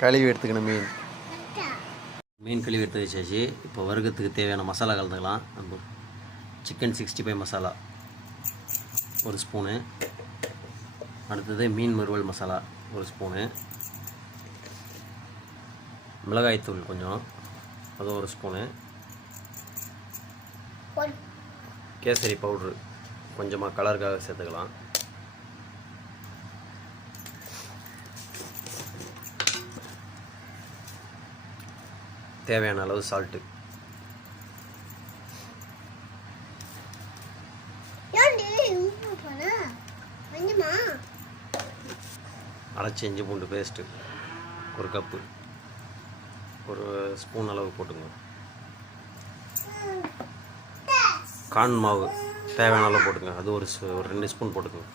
கழுவி எடுத்துக்கணும் மீன் கழுவி எடுத்து வச்சாச்சு. இப்போ வறுக்கிறதுக்கு தேவையான மசாலா கலந்துக்கலாம். நம்ம சிக்கன் 65 மசாலா 1 ஸ்பூனு. அடுத்தது மீன் வறுவல் மசாலா 1 ஸ்பூனு. மிளகாய்த்தூள் கொஞ்சம், அது 1 ஸ்பூனு. கேசரி பவுட்ரு கொஞ்சமாக கலருக்காக சேர்த்துக்கலாம். தேவையான அளவு சால்ட்டு. அரைச்சி இஞ்சி பூண்டு பேஸ்ட்டு 1 கப்பு, 1 ஸ்பூன் அளவு போட்டுங்க. கார்ன் மாவு தேவையான அளவு போட்டுங்க, அது ஒரு 2 ஸ்பூன் போட்டுக்கோங்க.